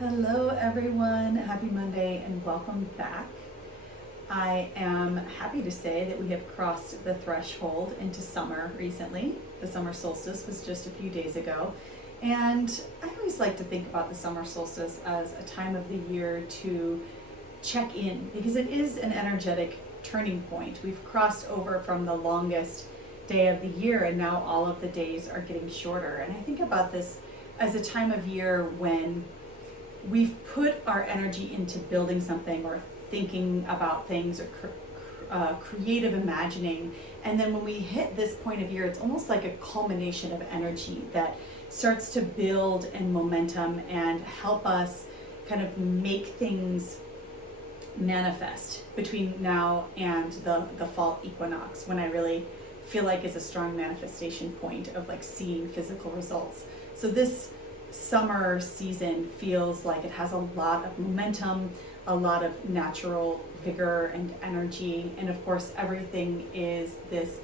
Hello, everyone. Happy Monday and welcome back. I am happy to say that we have crossed the threshold into summer recently. The summer solstice was just a few days ago. And I always like to think about the summer solstice as a time of the year to check in because it is an energetic turning point. We've crossed over from the longest day of the year and now all of the days are getting shorter. And I think about this as a time of year when we've put our energy into building something or thinking about things or creative imagining. And then when we hit this point of year, it's almost like a culmination of energy that starts to build and momentum and help us kind of make things manifest between now and the fall equinox, when I really feel like is a strong manifestation point of like seeing physical results. So this summer season feels like it has a lot of momentum, a lot of natural vigor and energy, and of course everything is this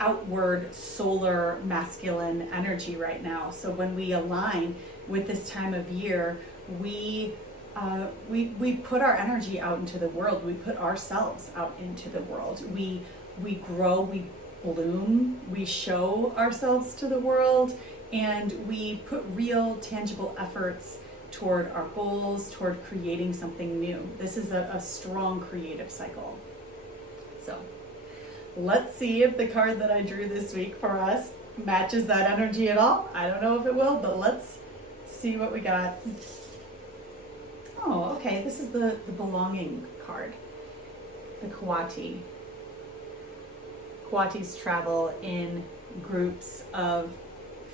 outward solar masculine energy right now. So when we align with this time of year, we put our energy out into the world. We put ourselves out into the world. We grow, we bloom, we show ourselves to the world, and we put real tangible efforts toward our goals, toward creating something new. This is a strong creative cycle. So let's see if the card that I drew this week for us matches that energy at all. I don't know if it will, but let's see what we got. Oh, okay, this is the belonging card, the Kuati. Kuatis travel in groups of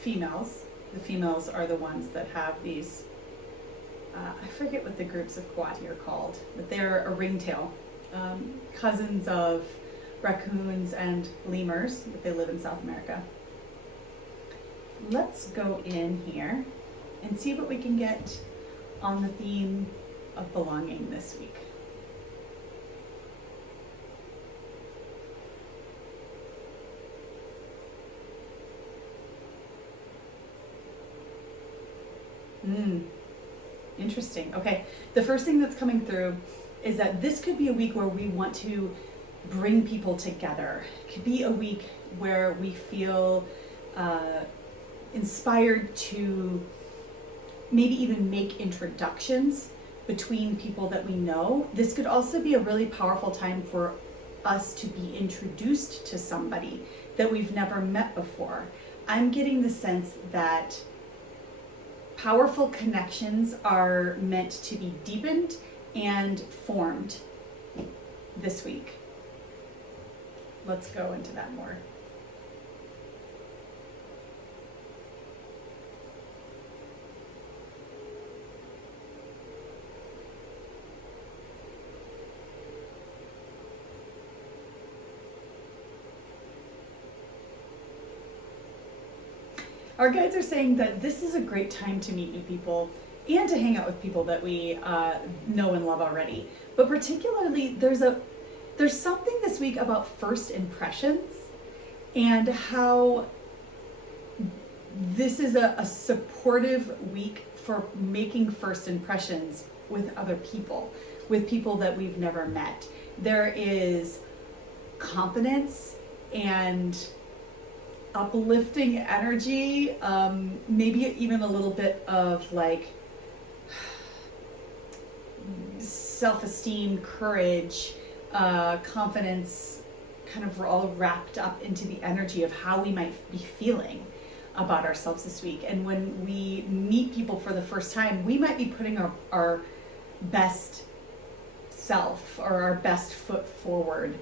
females. The females are the ones that have these, I forget what the groups of Kuati are called, but they're a ringtail, cousins of raccoons and lemurs, but they live in South America. Let's go in here and see what we can get on the theme of belonging this week. Interesting. Okay, the first thing that's coming through is that this could be a week where we want to bring people together. It could be a week where we feel inspired to maybe even make introductions between people that we know. This could also be a really powerful time for us to be introduced to somebody that we've never met before. I'm getting the sense that powerful connections are meant to be deepened and formed this week. Let's go into that more. Our guides are saying that this is a great time to meet new people and to hang out with people that we know and love already. But particularly, there's something this week about first impressions and how this is a supportive week for making first impressions with other people, with people that we've never met. There is confidence and uplifting energy, maybe even a little bit of like self-esteem, courage, confidence, kind of all wrapped up into the energy of how we might be feeling about ourselves this week. And when we meet people for the first time, we might be putting our best self or our best foot forward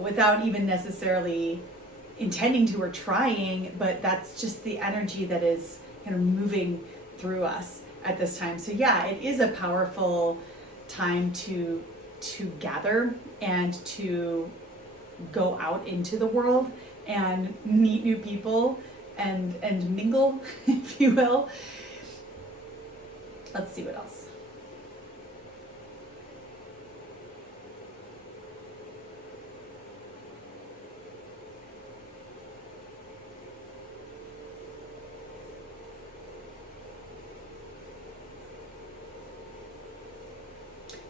without even necessarily intending to or trying, but that's just the energy that is kind of moving through us at this time. So yeah, it is a powerful time to gather and to go out into the world and meet new people and mingle, if you will. Let's see what else.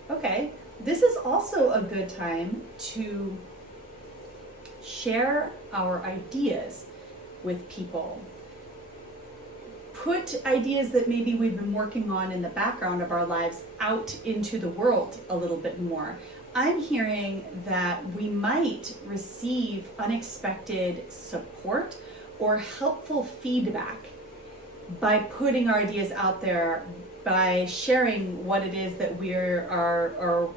Okay, this is also a good time to share our ideas with people. Put ideas that maybe we've been working on in the background of our lives out into the world a little bit more. I'm hearing that we might receive unexpected support or helpful feedback by putting our ideas out there, by sharing what it is that we are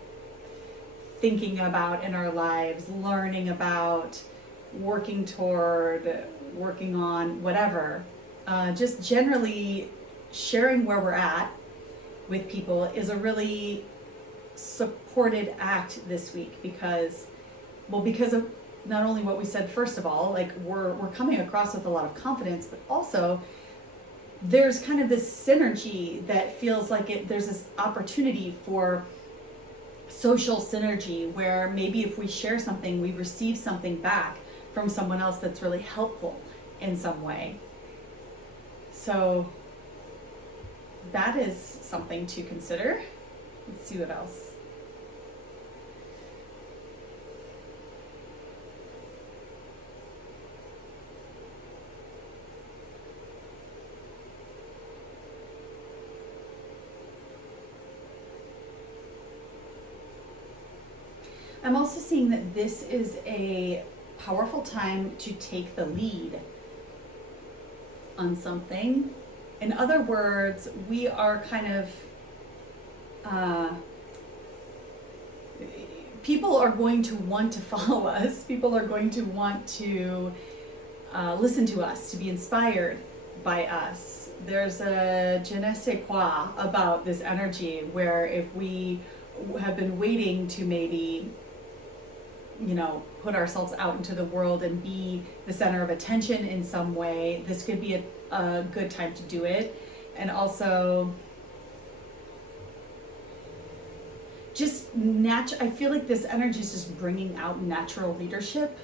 thinking about in our lives, learning about, working toward, working on, whatever. Just generally sharing where we're at with people is a really supported act this week because of not only what we said first of all, like we're coming across with a lot of confidence, but also there's kind of this synergy that feels like there's this opportunity for social synergy where maybe if we share something, we receive something back from someone else that's really helpful in some way. So that is something to consider. Let's see what else. I'm also seeing that this is a powerful time to take the lead on something. In other words, we are kind of, people are going to want to follow us. People are going to want to listen to us, to be inspired by us. There's a je ne sais quoi about this energy where if we have been waiting to maybe put ourselves out into the world and be the center of attention in some way, this could be a good time to do it. And also just I feel like this energy is just bringing out natural leadership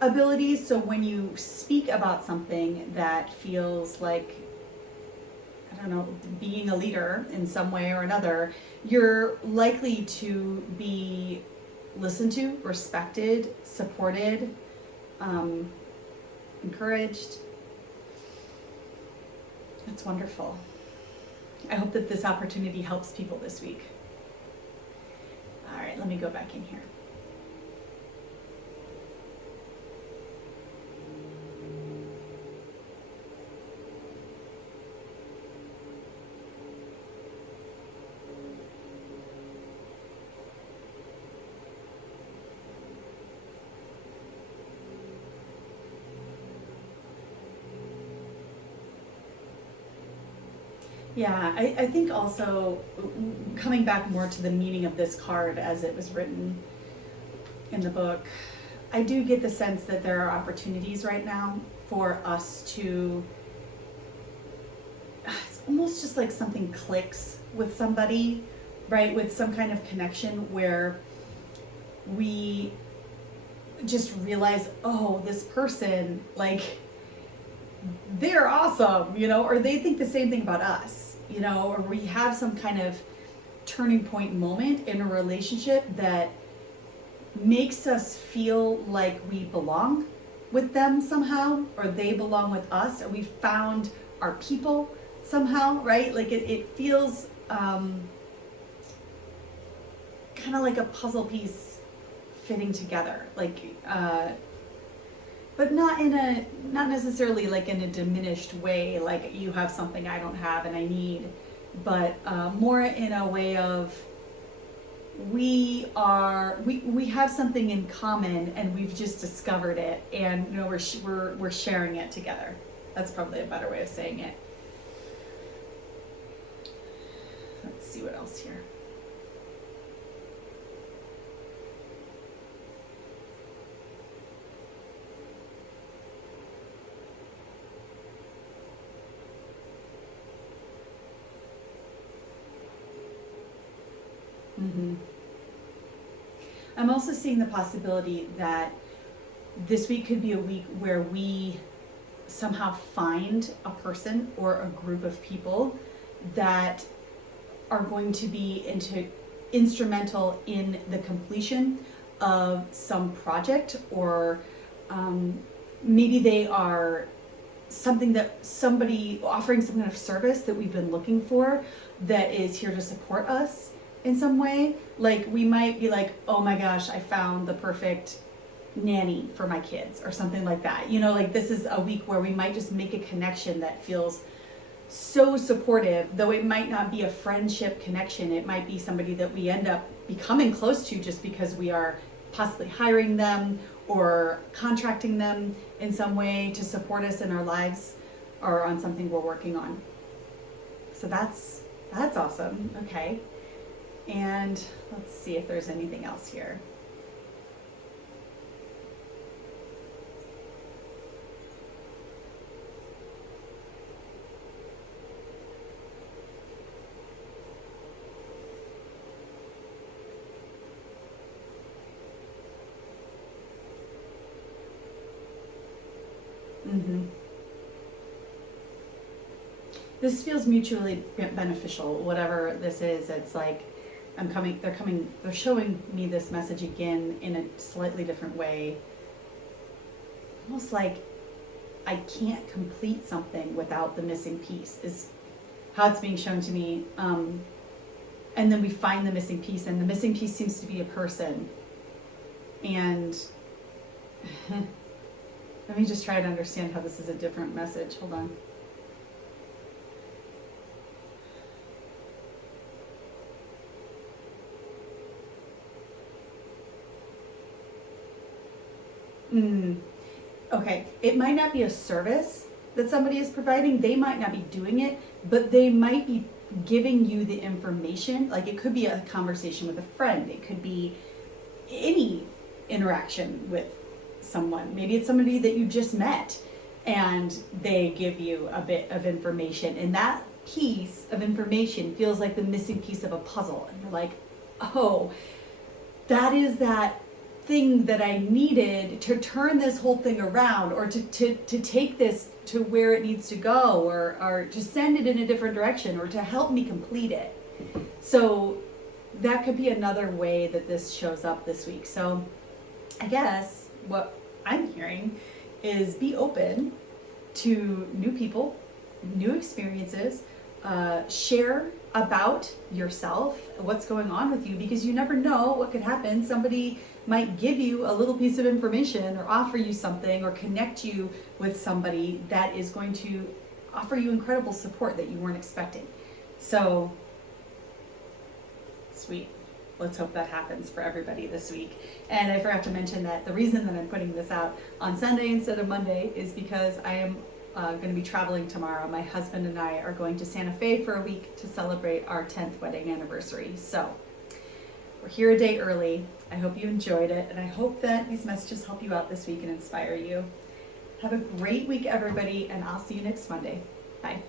abilities. So when you speak about something that feels like, I don't know, being a leader in some way or another, you're likely to be listened to, respected, supported, encouraged. That's wonderful. I hope that this opportunity helps people this week. All right, let me go back in here. Yeah, I think also coming back more to the meaning of this card as it was written in the book, I do get the sense that there are opportunities right now for us to, it's almost just like something clicks with somebody, right? With some kind of connection where we just realize, oh, this person, like, they're awesome, or they think the same thing about us, or we have some kind of turning point moment in a relationship that makes us feel like we belong with them somehow, or they belong with us, or we found our people somehow, right? Like it feels kind of like a puzzle piece fitting together, like but not necessarily like in a diminished way, like you have something I don't have and I need, but more in a way of we have something in common and we've just discovered it, and we're sharing it together. That's probably a better way of saying it. Let's see what else here. Mm-hmm. I'm also seeing the possibility that this week could be a week where we somehow find a person or a group of people that are going to be instrumental in the completion of some project, or maybe they are somebody offering some kind of service that we've been looking for that is here to support us in some way. Like we might be like, oh my gosh, I found the perfect nanny for my kids or something like that. You know, like this is a week where we might just make a connection that feels so supportive, though it might not be a friendship connection. It might be somebody that we end up becoming close to just because we are possibly hiring them or contracting them in some way to support us in our lives or on something we're working on. So that's awesome. Okay. And let's see if there's anything else here. This feels mutually beneficial, whatever this is. It's like they're showing me this message again in a slightly different way. Almost like I can't complete something without the missing piece is how it's being shown to me. And then we find the missing piece, and the missing piece seems to be a person. And let me just try to understand how this is a different message. Hold on. Okay, it might not be a service that somebody is providing. They might not be doing it, but they might be giving you the information. Like it could be a conversation with a friend. It could be any interaction with someone. Maybe it's somebody that you just met and they give you a bit of information. And that piece of information feels like the missing piece of a puzzle. And you're like, oh, that is that thing that I needed to turn this whole thing around, or to take this to where it needs to go, or to send it in a different direction, or to help me complete it. So that could be another way that this shows up this week. So I guess what I'm hearing is be open to new people, new experiences, share about yourself, what's going on with you, because you never know what could happen. Somebody might give you a little piece of information or offer you something or connect you with somebody that is going to offer you incredible support that you weren't expecting. So sweet. Let's hope that happens for everybody this week. And I forgot to mention that the reason that I'm putting this out on Sunday instead of Monday is because I am going to be traveling tomorrow. My husband and I are going to Santa Fe for a week to celebrate our 10th wedding anniversary. So we're here a day early. I hope you enjoyed it, and I hope that these messages help you out this week and inspire you. Have a great week, everybody, and I'll see you next Monday. Bye.